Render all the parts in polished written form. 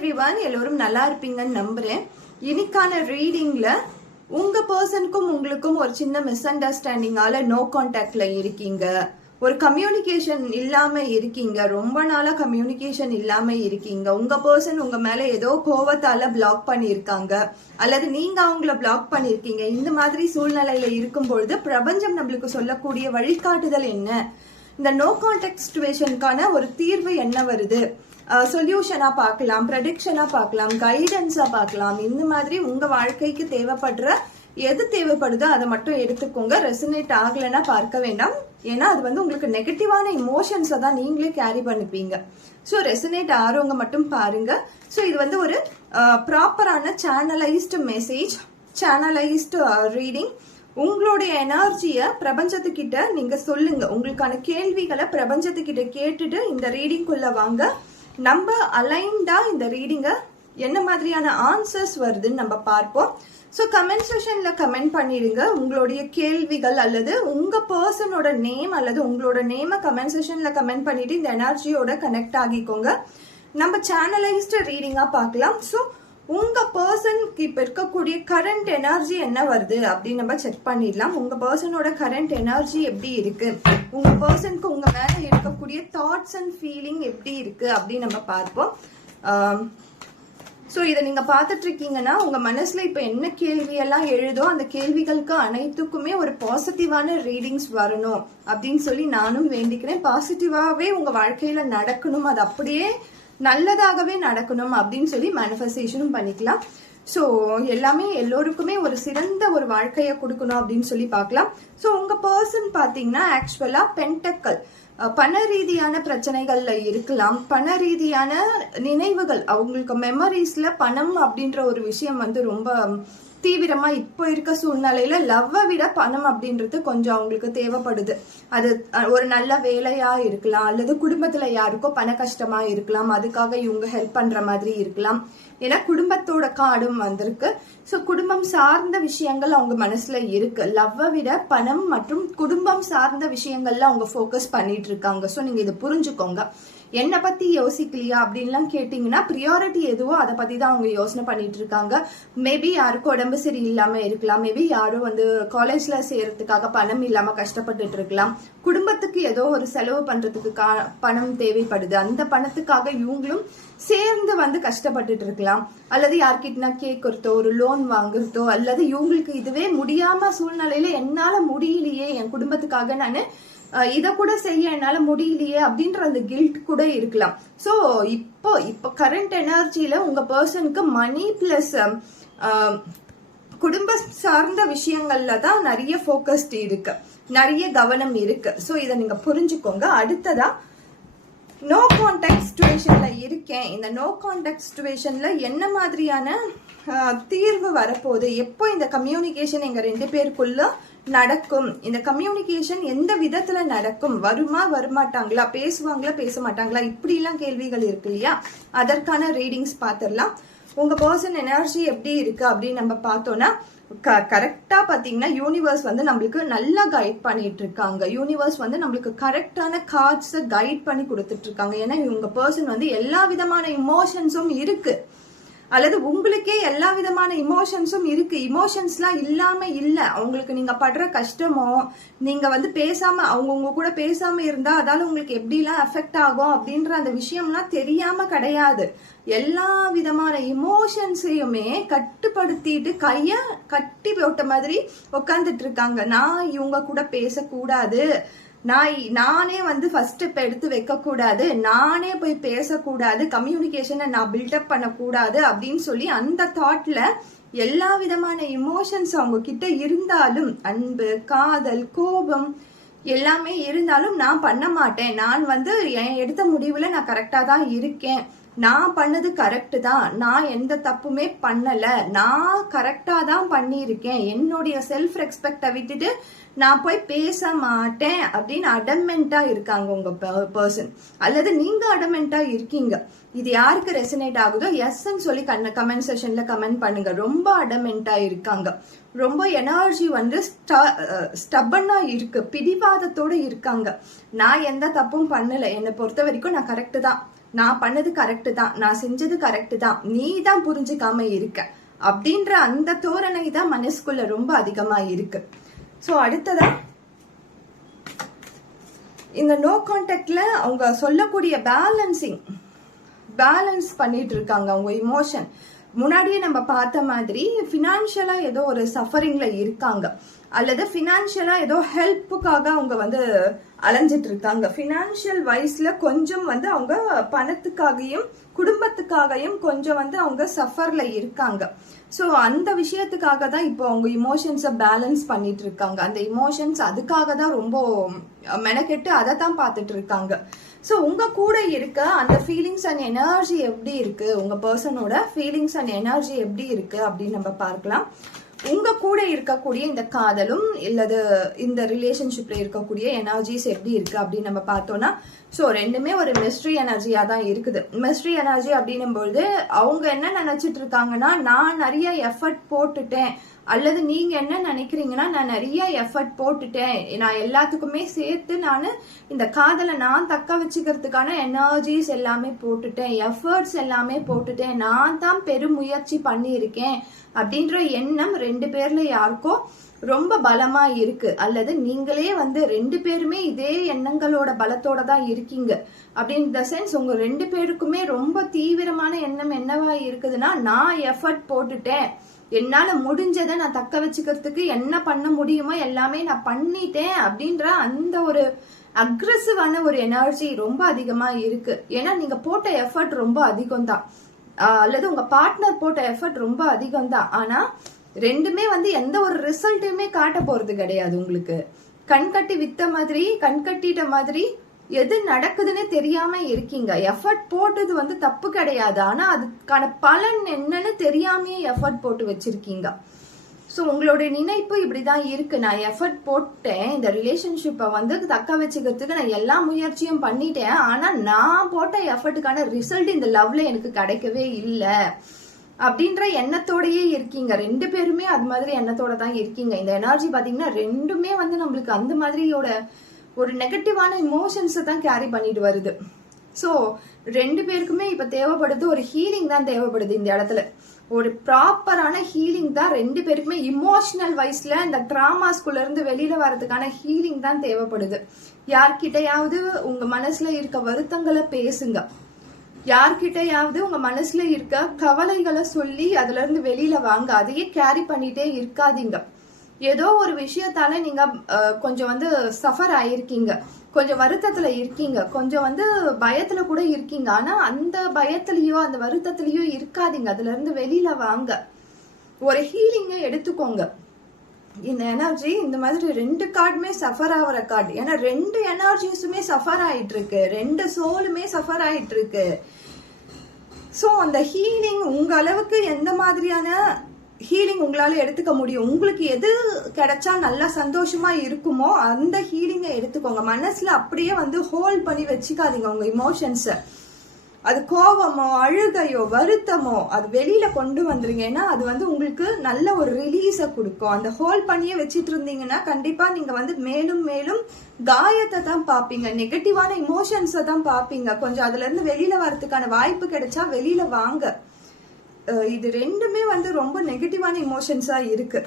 Everyone, எல்லோரும் நல்லா இருப்பீங்கன்னு நம்புறேன். இன்னைக்கான ரீடிங்ல உங்க பர்சனுக்கும் உங்களுக்கும் ஒரு சின்ன மிஸ் அண்டர்ஸ்டாண்டிங்கால நோ கான்டாக்ட்ல இருக்கீங்க, ஒரு கம்யூனிகேஷன் இல்லாம இருக்கீங்க, ரொம்ப நாளா கம்யூனிகேஷன் இல்லாம இருக்கீங்க. உங்க பர்சன் உங்க மேல ஏதோ கோவத்தால பிளாக் பண்ணிருக்காங்க, அல்லது நீங்க அவங்கள பிளாக் பண்ணிருக்கீங்க. இந்த மாதிரி சூழ்நிலையில இருக்கும் பொழுது பிரபஞ்சம் நம்மளுக்கு சொல்லக்கூடிய வழிகாட்டுதல் என்ன, இந்த நோ கான்டாக்ட் சிச்சுவேஷனுக்கான ஒரு தீர்வு என்ன வருது, சொல்யூஷனா பார்க்கலாம், ப்ரெடிக்ஷனா பார்க்கலாம், கைடன்ஸா பார்க்கலாம். இந்த மாதிரி உங்க வாழ்க்கைக்கு தேவைப்படுற எது தேவைப்படுதோ அதை மட்டும் எடுத்துக்கோங்க. ரெசனேட் ஆகலைன்னா பார்க்க வேண்டாம். ஏன்னா அது வந்து உங்களுக்கு நெகட்டிவான இமோஷன்ஸை தான் நீங்களே கேரி பண்ணிப்பீங்க. ஸோ ரெசனேட் ஆறவங்க மட்டும் பாருங்க. ஸோ இது வந்து ஒரு ப்ராப்பரான சேனலைஸ்டு மெசேஜ், சேனலைஸ்டு ரீடிங். உங்களுடைய எனர்ஜியை பிரபஞ்சத்துக்கிட்ட நீங்க சொல்லுங்க. உங்களுக்கான கேள்விகளை பிரபஞ்சத்துக்கிட்ட கேட்டுட்டு இந்த ரீடிங்குள்ள வாங்க. நம்ம அலைன்டா இந்த ரீடிங்க என்ன மாதிரியான ஆன்சர்ஸ் வருதுன்னு நம்ம பார்ப்போம். ஸோ கமெண்ட் செஷன்ல கமெண்ட் பண்ணிடுங்க உங்களுடைய கேள்விகள், அல்லது உங்க பர்சனோட நேம் அல்லது உங்களோட நேமை கமெண்ட் செஷன்ல கமெண்ட் பண்ணிட்டு இந்த எனர்ஜியோட கனெக்ட் ஆகிக்கோங்க. நம்ம சேனலைஸ்டு ரீடிங்கா பார்க்கலாம். ஸோ உங்க பர்சனுக்கு இப்ப இருக்கக்கூடிய கரண்ட் எனர்ஜி என்ன வருது அப்படின்னு நம்ம செக் பண்ணிடலாம். உங்க பர்சனோட கரண்ட் எனர்ஜி எப்படி இருக்கு, உங்க பர்சனுக்கு உங்க மேல இருக்கக்கூடிய தாட்ஸ் அண்ட் ஃபீலிங் எப்படி இருக்கு அப்படின்னு நம்ம பார்ப்போம். ஸோ இதை நீங்க பார்த்துட்டு இருக்கீங்கன்னா உங்க மனசுல இப்ப என்ன கேள்வி எல்லாம் எழுதோ அந்த கேள்விகளுக்கு அனைத்துக்குமே ஒரு பாசிட்டிவான ரீடிங்ஸ் வரணும் அப்படின்னு சொல்லி நானும் வேண்டிக்கிறேன். பாசிட்டிவாவே உங்க வாழ்க்கையில நடக்கணும், அது அப்படியே நல்லதாகவே நடக்கணும் அப்படின்னு சொல்லி மேனிஃபெஸ்டேஷனும் பண்ணிக்கலாம். ஸோ எல்லாமே எல்லோருக்குமே ஒரு சிறந்த ஒரு வாழ்க்கையை கொடுக்கணும் அப்படின்னு சொல்லி பார்க்கலாம். ஸோ உங்க பர்சன் பார்த்தீங்கன்னா ஆக்சுவலா பென்டக்கல், பண ரீதியான பிரச்சனைகள்ல இருக்கலாம், பண ரீதியான நினைவுகள், அவங்களுக்கு மெமரிஸ்ல பணம் அப்படின்ற ஒரு விஷயம் வந்து ரொம்ப தீவிரமா இப்போ இருக்க சூழ்நிலையில லவ்வை விட பணம் அப்படின்றது கொஞ்சம் அவங்களுக்கு தேவைப்படுது. அது ஒரு நல்ல வேலையா இருக்கலாம், அல்லது குடும்பத்துல யாருக்கோ பண கஷ்டமா இருக்கலாம், அதுக்காக இவங்க ஹெல்ப் பண்ற மாதிரி இருக்கலாம். ஏன்னா குடும்பத்தோட கார்டும் வந்திருக்கு. ஸோ குடும்பம் சார்ந்த விஷயங்கள் அவங்க மனசுல இருக்கு. லவ்வை விட பணம் மற்றும் குடும்பம் சார்ந்த விஷயங்கள்ல அவங்க ஃபோக்கஸ் பண்ணிட்டு இருக்காங்க. ஸோ நீங்க இதை புரிஞ்சுக்கோங்க. என்னை பத்தி யோசிக்கலையா அப்படின்லாம் கேட்டீங்கன்னா ப்ரியாரிட்டி எதுவோ அதை பத்தி தான் அவங்க யோசனை பண்ணிட்டு இருக்காங்க. மேபி யாருக்கும் உடம்பு சரி இல்லாம இருக்கலாம், மேபி யாரும் வந்து காலேஜ்ல சேர்றதுக்காக பணம் இல்லாம கஷ்டப்பட்டுட்டு இருக்கலாம், குடும்பத்துக்கு ஏதோ ஒரு செலவு பண்றதுக்கு பணம் தேவைப்படுது, அந்த பணத்துக்காக இவங்களும் சேர்ந்து வந்து கஷ்டப்பட்டுட்டு இருக்கலாம், அல்லது யார்கிட்டனா கேட்கறதோ ஒரு லோன் வாங்குறதோ, அல்லது இவங்களுக்கு இதுவே முடியாம சூழ்நிலையில என்னால முடியலையே, என் குடும்பத்துக்காக நான் இதை கூட செய்ய என்னால முடியலையே அப்படின்ற அந்த கில்ட் கூட இருக்கலாம். ஸோ இப்போ கரண்ட் எனர்ஜியில உங்க பர்சனுக்கு மணி பிளஸ் குடும்ப சார்ந்த விஷயங்கள்ல தான் நிறைய ஃபோக்கஸ்ட் இருக்கு, நிறைய கவனம் இருக்கு. ஸோ இதை நீங்க புரிஞ்சுக்கோங்க. அடுத்ததா நோ கான்டாக்ட் சிச்சுவேஷன்ல இருக்கேன். இந்த நோ கான்டாக்ட் சிச்சுவேஷன்ல என்ன மாதிரியான தீர்வு வரப்போகுது, எப்போ இந்த கம்யூனிகேஷன் எங்க ரெண்டு பேருக்குள்ள நடக்கும், இந்த கம்யூனிகேஷன் எந்த விதத்துல நடக்கும், வருமா வரமாட்டாங்களா, பேசுவாங்களா பேச மாட்டாங்களா, இப்படி எல்லாம் கேள்விகள் இருக்கு இல்லையா, அதற்கான ரீடிங்ஸ் பார்த்துடலாம். உங்க பர்சன் எனர்ஜி எப்படி இருக்கு அப்படின்னு நம்ம பார்த்தோம்னா கரெக்டா பாத்தீங்கன்னா யூனிவர்ஸ் வந்து நம்மளுக்கு நல்லா கைட் பண்ணிட்டு இருக்காங்க. யூனிவர்ஸ் வந்து நம்மளுக்கு கரெக்டான கார்ட்ஸ் கைட் பண்ணி கொடுத்துட்டு இருக்காங்க. ஏன்னா உங்க பர்சன் வந்து எல்லா விதமான இமோஷன்ஸும் இருக்கு, அல்லது உங்களுக்கே எல்லா விதமான இமோஷன்ஸும் இருக்கு. இமோஷன்ஸ்லாம் இல்லாம இல்ல. அவங்களுக்கு நீங்க படுற கஷ்டமோ, நீங்க வந்து பேசாம அவங்க உங்க கூட பேசாம இருந்தா அதால உங்களுக்கு எப்படிலாம் அஃபெக்ட் ஆகும் அப்படின்ற அந்த விஷயம்லாம் தெரியாம கிடையாது. எல்லா விதமான இமோஷன்ஸையுமே கட்டுப்படுத்திட்டு கைய கட்டி போட்ட மாதிரி உட்காந்துட்டு இருக்காங்க. நான் இவங்க கூட பேசக்கூடாது, நானே வந்து ஃபர்ஸ்ட் ஸ்டெப் எடுத்து வைக்க கூடாது, நானே போய் பேசக்கூடாது, கம்யூனிகேஷனை நான் பில்டப் பண்ணக்கூடாது அப்படின்னு சொல்லி அந்த தாட்ல எல்லா விதமான இமோஷன்ஸ் அவங்க கிட்ட இருந்தாலும், அன்பு, காதல், கோபம் எல்லாமே இருந்தாலும் நான் பண்ண மாட்டேன், நான் வந்து என் எடுத்த முடிவுல நான் கரெக்டா தான் இருக்கேன், நான் பண்ணது கரெக்ட் தான், நான் எந்த தப்புமே பண்ணல, நான் கரெக்டா தான் பண்ணியிருக்கேன், என்னுடைய செல்ஃப் ரெஸ்பெக்டை விட்டுட்டு நான் போய் பேச மாட்டேன் அப்படின்னு அடமெண்டா இருக்காங்க உங்க பர்சன், அல்லது நீங்க அடமெண்டா இருக்கீங்க. இது யாருக்கு ரெசனேட் ஆகுதோ எஸ்ன்னு சொல்லி கமெண்ட் செஷன்ல கமெண்ட் பண்ணுங்க. ரொம்ப அடமெண்டா இருக்காங்க, ரொம்ப எனர்ஜி வந்து ஸ்டபன்னா இருக்கு, பிடிவாதத்தோட இருக்காங்க. நான் எந்த தப்பும் பண்ணல, என்னை பொறுத்த வரைக்கும் நான் கரெக்ட் தான், நான் பண்ணது கரெக்டு தான், நான் செஞ்சது கரெக்டு தான், நீ தான் புரிஞ்சுக்காம இருக்க அப்படின்ற அந்த தோரணை தான் மனசுக்குள்ள ரொம்ப அதிகமா இருக்கு. ஸோ அடுத்ததா இந்த நோ கான்டாக்ட்ல அவங்க சொல்லக்கூடிய பேலன்ஸ் பண்ணிட்டு இருக்காங்க அவங்க இமோஷன். முன்னாடியே நம்ம பார்த்த மாதிரி ஃபினான்ஷியலா ஏதோ ஒரு சஃபரிங்ல இருக்காங்க, அல்லது ஃபினான்ஷியலா ஏதோ ஹெல்ப்புக்காக அவங்க வந்து அலைஞ்சிட்டு இருக்காங்க. ஃபினான்ஷியல் வைஸ்ல கொஞ்சம் வந்து அவங்க பணத்துக்காகவும் குடும்பத்துக்காகவும் கொஞ்சம் வந்து அவங்க சஃபர்ல இருக்காங்க. ஸோ அந்த விஷயத்துக்காக தான் இப்போ அவங்க இமோஷன்ஸை பேலன்ஸ் பண்ணிட்டு இருக்காங்க. அந்த இமோஷன்ஸ் அதுக்காக தான் ரொம்ப மெனக்கெட்டு அதை தான் பார்த்துட்டு இருக்காங்க. ஸோ உங்க கூட இருக்க அந்த ஃபீலிங்ஸ் அண்ட் எனர்ஜி எப்படி இருக்கு, உங்க பர்சனோட ஃபீலிங்ஸ் அண்ட் எனர்ஜி எப்படி இருக்கு அப்படின்னு நம்ம பார்க்கலாம். உங்க கூட இருக்கக்கூடிய இந்த காதலும் இல்லது இந்த ரிலேஷன்ஷிப்ல இருக்கக்கூடிய எனர்ஜிஸ் எப்படி இருக்கு அப்படின்னு நம்ம பார்த்தோம்னா, ஸோ ரெண்டுமே ஒரு மிஸ்ட்ரி எனர்ஜியா தான் இருக்குது. மிஸ்ட்ரி எனர்ஜி அப்படின்னும் பொழுது அவங்க என்ன நினைச்சிட்டு இருக்காங்கன்னா, நான் நிறைய எஃபர்ட் போட்டுட்டேன், அல்லது நீங்க என்ன நினைக்கிறீங்கன்னா, நான் நிறைய எஃபர்ட் போட்டுட்டேன், நான் எல்லாத்துக்குமே சேர்த்து நான் இந்த காதலை நான் தக்க வச்சுக்கிறதுக்கான எனர்ஜிஸ் எல்லாமே போட்டுட்டேன், எஃபர்ட்ஸ் எல்லாமே போட்டுட்டேன், நான் தான் பெருமுயற்சி பண்ணியிருக்கேன் அப்படின்ற எண்ணம் ரெண்டு பேர்ல யாருக்கோ ரொம்ப பலமா இருக்கு. அல்லது நீங்களே வந்து ரெண்டு பேருமே இதே எண்ணங்களோட பலத்தோட தான் இருக்கீங்க அப்படின்ற சென்ஸ் உங்க ரெண்டு பேருக்குமே ரொம்ப தீவிரமான எண்ணம் என்னவா இருக்குதுன்னா, நான் எஃபர்ட் போட்டுட்டேன், என்னால முடிஞ்சதை நான் தக்க வச்சுக்கிறதுக்கு என்ன பண்ண முடியுமோ எல்லாமே நான் பண்ணிட்டேன் அப்படின்ற அந்த ஒரு அக்ரெசிவான ஒரு எனர்ஜி ரொம்ப அதிகமா இருக்கு. ஏன்னா நீங்க போட்ட எஃபர்ட் ரொம்ப அதிகம் தான், அல்லது உங்க பார்ட்னர் போட்ட எஃபர்ட் ரொம்ப அதிகம் தான். ஆனா ரெண்டுமே வந்து எந்த ஒரு ரிசல்ட்டுமே காட்ட போறது கிடையாது. உங்களுக்கு கண்கட்டி வித்த மாதிரி, கண்கட்டிட்ட மாதிரி எது நடக்குதுன்னு தெரியாம இருக்கீங்க. எஃபர்ட் போட்டது வந்து தப்பு கிடையாது, ஆனா அதுக்கான பலன் என்னன்னு தெரியாமயே எஃபர்ட் போட்டு வச்சிருக்கீங்க. ஸோ உங்களோட நினைப்பு இப்படிதான் இருக்கு, நான் எஃபர்ட் போட்டேன், இந்த ரிலேஷன்ஷிப்பை வந்து தக்க வச்சுக்கிறதுக்கு நான் எல்லா முயற்சியும் பண்ணிட்டேன், ஆனா நான் போட்ட எஃபர்ட்டுக்கான ரிசல்ட் இந்த லவ்ல எனக்கு கிடைக்கவே இல்லை அப்படின்ற எண்ணத்தோடயே இருக்கீங்க. ரெண்டு பேருமே அது மாதிரி எண்ணத்தோட தான் இருக்கீங்க. இந்த எனர்ஜி பாத்தீங்கன்னா ரெண்டுமே வந்து நம்மளுக்கு அந்த மாதிரியோட ஒரு நெகட்டிவான இமோஷன்ஸை தான் கேரி பண்ணிட்டு வருது. ஸோ ரெண்டு பேருக்குமே இப்ப தேவைப்படுது ஒரு ஹீலிங் தான் தேவைப்படுது. இந்த இடத்துல ஒரு ப்ராப்பரான ஹீலிங் தான் ரெண்டு பேருக்குமே. இமோஷனல் வைஸ்ல இந்த டிராமாஸ்குள்ள இருந்து வெளியில வர்றதுக்கான ஹீலிங் தான் தேவைப்படுது. யார்கிட்டயாவது உங்க மனசுல இருக்க வருத்தங்களை பேசுங்க, யார்கிட்டயாவது உங்க மனசுல இருக்க கவலைகளை சொல்லி அதுல இருந்து வெளியில வாங்க. அதையே கேரி பண்ணிட்டே இருக்காதீங்க. ஏதோ ஒரு விஷயத்தால நீங்க கொஞ்சம் வந்து சஃபர் ஆயிருக்கீங்க, கொஞ்சம் வருத்தத்துல இருக்கீங்க, கொஞ்சம் வந்து பயத்துல கூட இருக்கீங்க. ஆனா அந்த பயத்திலயோ அந்த வருத்தத்திலயோ இருக்காதீங்க, அதுல இருந்து வெளியில வாங்க, ஒரு ஹீலிங்க எடுத்துக்கோங்க. இந்த எனர்ஜி இந்த மாதிரி ரெண்டு கார்டுமே சஃபர் ஆகிற கார்டு. ஏன்னா ரெண்டு எனர்ஜிஸுமே சஃபர் ஆயிட்டு இருக்கு, ரெண்டு சோலுமே சஃபர் ஆயிட்டு இருக்கு. ஸோ அந்த ஹீலிங் உங்க அளவுக்கு எந்த மாதிரியான ஹீலிங் உங்களால எடுத்துக்க முடியும், உங்களுக்கு எது கிடைச்சா நல்லா சந்தோஷமா இருக்குமோ அந்த ஹீலிங்கை எடுத்துக்கோங்க. மனசுல அப்படியே வந்து ஹோல்ட் பண்ணி வச்சுக்காதீங்க உங்க இமோஷன்ஸை. அது கோபமோ அழுகையோ வருத்தமோ அது வெளியில கொண்டு வந்துருங்க. ஏன்னா அது வந்து உங்களுக்கு நல்ல ஒரு ரிலீஸை கொடுக்கும். அந்த ஹோல்ட் பண்ணியே வச்சிட்டு இருந்தீங்கன்னா கண்டிப்பா நீங்க வந்து மேலும் மேலும் காயத்தை தான் பார்ப்பீங்க, நெகட்டிவான இமோஷன்ஸை தான் பார்ப்பீங்க. கொஞ்சம் அதுல இருந்து வெளியில வரதுக்கான வாய்ப்பு கிடைச்சா வெளியில வாங்க. இது ரெண்டுமே வந்து ரொம்ப நெகட்டிவான இமோஷன்ஸா இருக்கு.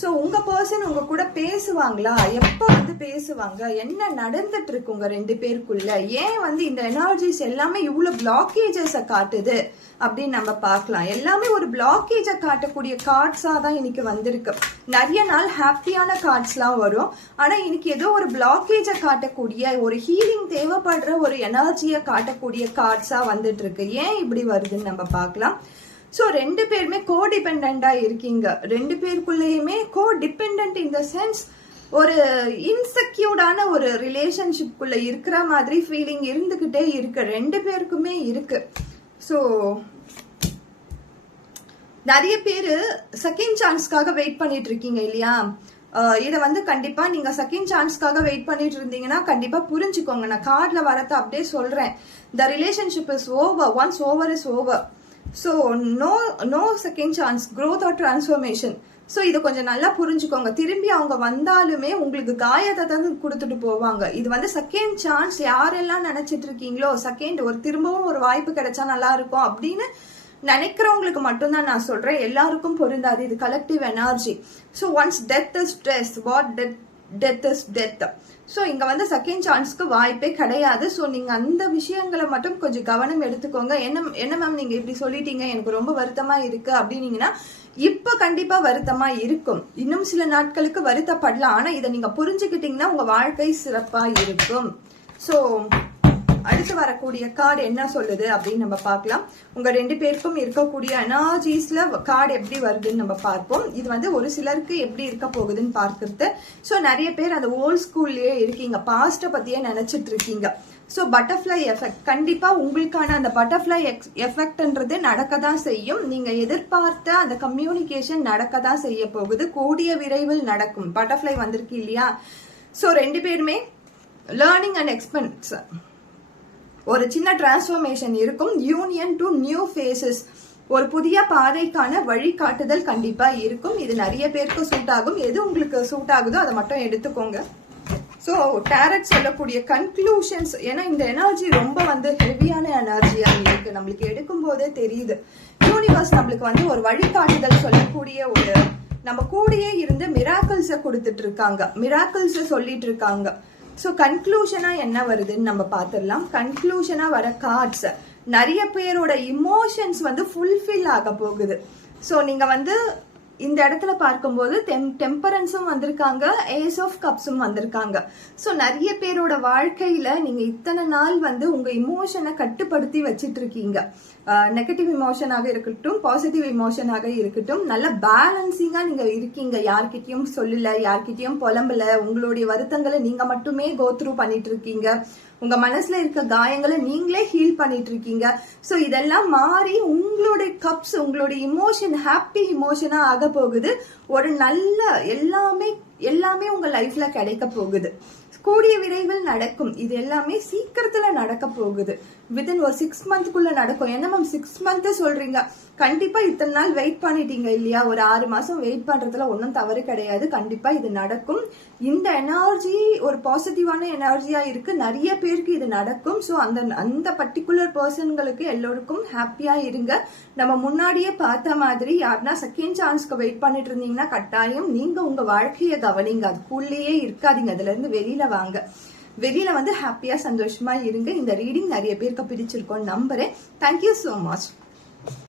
ஸோ உங்க பர்சன் உங்க கூட பேசுவாங்களா, எப்ப வந்து பேசுவாங்க, என்ன நடந்துட்டு இருக்கு உங்க ரெண்டு பேருக்குள்ள, ஏன் வந்து இந்த எனர்ஜிஸ் எல்லாமே இவ்வளவு பிளாக்கேஜஸை காட்டுது அப்படின்னு நம்ம பார்க்கலாம். எல்லாமே ஒரு பிளாக்கேஜை காட்டக்கூடிய கார்ட்ஸா தான் இன்னைக்கு வந்திருக்கு. நிறைய நாள் ஹாப்பியான கார்ட்ஸ்லாம் வரும், ஆனா இன்னைக்கு ஏதோ ஒரு பிளாக்கேஜை காட்டக்கூடிய ஒரு ஹீலிங் தேவைப்படுற ஒரு எனர்ஜியை காட்டக்கூடிய கார்ட்ஸா வந்துட்டு இருக்கு. ஏன் இப்படி வருதுன்னு நம்ம பார்க்கலாம். ஸோ ரெண்டு பேருமே கோடிபெண்டா இருக்கீங்க. ரெண்டு பேருக்குள்ளேயுமே கோடிபெண்டன்ட் இன் த சென்ஸ் ஒரு இன்செக்யூர்டான ஒரு ரிலேஷன்ஷிப்குள்ள இருக்கிற மாதிரி ஃபீலிங் இருந்துகிட்டே இருக்கு, ரெண்டு பேருக்குமே இருக்கு. ஸோ நிறைய பேரு செகண்ட் சான்ஸ்க்காக வெயிட் பண்ணிட்டு இருக்கீங்க இல்லையா. இதை வந்து கண்டிப்பா நீங்க செகண்ட் சான்ஸ்க்காக வெயிட் பண்ணிட்டு இருந்தீங்கன்னா கண்டிப்பா புரிஞ்சுக்கோங்க. நான் கார்ட்ல வரத அப்படியே சொல்றேன். The relationship is over, once over is over. So no second chance, growth or transformation. So இதை கொஞ்சம் நல்லா புரிஞ்சுக்கோங்க. திரும்பி அவங்க வந்தாலுமே உங்களுக்கு காயத்தை தான் கொடுத்துட்டு போவாங்க. இது வந்து செகண்ட் சான்ஸ். யாரெல்லாம் நினைச்சிட்டு இருக்கீங்களோ செகண்ட் திரும்பவும் ஒரு வாய்ப்பு கிடைச்சா நல்லா இருக்கும் அப்படின்னு நினைக்கிறவங்களுக்கு மட்டும்தான் நான் சொல்றேன். எல்லாருக்கும் பொருந்தாது. இது collective energy. So once death is death, what death is death. So இங்க வந்து செகண்ட் சான்ஸ்க்கு வாய்ப்பே கிடையாது. ஸோ நீங்க அந்த விஷயங்களை மட்டும் கொஞ்சம் கவனம் எடுத்துக்கோங்க. என்ன மேம் நீங்க இப்படி சொல்லிட்டீங்க, எனக்கு ரொம்ப வருத்தமா இருக்கு அப்படின்னீங்கன்னா, இப்ப கண்டிப்பா வருத்தமா இருக்கும். இன்னும் சில நாட்களுக்கு வருத்தப்படலாம். ஆனா இதை நீங்க புரிஞ்சுக்கிட்டீங்கன்னா உங்க வாழ்க்கை சிறப்பா இருக்கும். ஸோ அடுத்து வரக்கூடிய கார்டு என்ன சொல்லுது அப்படின்னு நம்ம பார்க்கலாம். உங்க 2 பேருக்கும் இருக்கக்கூடிய எனர்ஜிஸ்ல கார்டு எப்படி வருதுன்னு நம்ம பார்ப்போம். இது வந்து ஒரு சிலருக்கு எப்படி இருக்க போகுதுன்னு பார்க்கறது. ஸோ நிறைய பேர் அந்த ஓல்ட் ஸ்கூல்லயே இருக்கீங்க, பாஸ்ட பத்தியே நினைச்சிட்டு இருக்கீங்க. ஸோ பட்டர்ஃப்ளை எஃபெக்ட் கண்டிப்பா உங்களுக்கான அந்த பட்டர்ஃப்ளை எஃபெக்ட்ன்றது நடக்க தான் செய்யும். நீங்க எதிர்பார்த்த அந்த கம்யூனிகேஷன் நடக்க தான் செய்ய போகுது. கூடிய விரைவில் நடக்கும். பட்டர்ஃப்ளை வந்திருக்கு இல்லையா? ஸோ 2 பேருமே லேர்னிங் அண்ட் எக்ஸ்பென்ஸ் ஒரு சின்ன டிரான்ஸ்ஃபர்மேஷன் இருக்கும். யூனியன் டு நியூ ஃபேசஸ், ஒரு புதிய பாதைக்கான வழிகாட்டுதல் கண்டிப்பா இருக்கும். இது நிறைய பேருக்கு சூட் ஆகும். எது உங்களுக்கு சூட் ஆகுதோ அதை மட்டும் எடுத்துக்கோங்க. ஸோ டேரட் சொல்லக்கூடிய கன்க்ளூஷன்ஸ், ஏன்னா இந்த எனர்ஜி ரொம்ப வந்து ஹெவியான எனர்ஜியா இருக்கு. நம்மளுக்கு எடுக்கும் போதே தெரியுது. யூனிவர்ஸ் நம்மளுக்கு வந்து ஒரு வழிகாட்டுதல் சொல்லக்கூடிய ஒரு நம்ம கூடயே இருந்து மிராக்கிள்ஸை கொடுத்துட்டு இருக்காங்க, மிராக்கிள்ஸை சொல்லிட்டு இருக்காங்க. ஸோ கன்க்ளூஷனா என்ன வருதுன்னு நம்ம பார்த்துடலாம். கன்க்ளூஷனா வர கார்ட்ஸ், நிறைய பேரோட இமோஷன்ஸ் வந்து ஃபுல்ஃபில் ஆக போகுது. ஸோ நீங்க வந்து இந்த இடத்துல பார்க்கும்போது டெம்பரன்ஸும் வந்திருக்காங்க, ஏஸ் ஆஃப் கப்ஸும் வந்திருக்காங்க. ஸோ நிறைய பேரோட வாழ்க்கையில நீங்க இத்தனை நாள் வந்து உங்க இமோஷனை கட்டுப்படுத்தி வச்சிட்டு இருக்கீங்க. நெகட்டிவ் இமோஷனாக இருக்கட்டும், பாசிட்டிவ் இமோஷனாக இருக்கட்டும், நல்ல பேலன்சிங்கா நீங்க இருக்கீங்க. யார்கிட்டயும் சொல்லல, யார்கிட்டயும் புலம்பல. உங்களுடைய வருத்தங்களை நீங்க மட்டுமே கோ த்ரூ பண்ணிட்டு இருக்கீங்க. உங்க மனசுல இருக்க காயங்களை நீங்களே ஹீல் பண்ணிட்டு இருக்கீங்க. ஸோ இதெல்லாம் மாறி உங்களுடைய கப்ஸ், உங்களுடைய இமோஷன் ஹாப்பி இமோஷனா ஆக போகுது. ஒரு நல்ல எல்லாமே உங்க லைஃப்ல கிடைக்க போகுது. கூடிய விரைவில் நடக்கும். இது எல்லாமே சீக்கிரத்துல நடக்க போகுது. வித்தின் ஒரு 6 மந்த்க்குள்ள நடக்கும். என்ன மேம் 6 மந்த் சொல்றீங்க? கண்டிப்பா இத்தனை நாள் வெயிட் பண்ணிட்டீங்க இல்லையா? ஒரு 6 மாசம் வெயிட் பண்றதுல ஒன்றும் தவறு கிடையாது. கண்டிப்பா இது நடக்கும். இந்த எனர்ஜி ஒரு பாசிட்டிவான எனர்ஜியா இருக்கு. நிறைய பேருக்கு இது நடக்கும். ஸோ அந்த பர்டிகுலர் பர்சன்களுக்கு எல்லோருக்கும் ஹாப்பியா இருங்க. நம்ம முன்னாடியே பார்த்த மாதிரி யாருன்னா செகண்ட் சான்ஸ்க்கு வெயிட் பண்ணிட்டு இருந்தீங்கன்னா கட்டாயம் நீங்க உங்க வாழ்க்கையை கவனிங்க. அதுக்குள்ளேயே இருக்காதீங்க. அதுல இருந்து வெளியில வாங்க. வெளியில வந்து ஹாப்பியா சந்தோஷமா இருங்க. இந்த ரீடிங் நிறைய பேருக்கு பிடிச்சிருக்கோம் நம்புறேன். Thank you so much.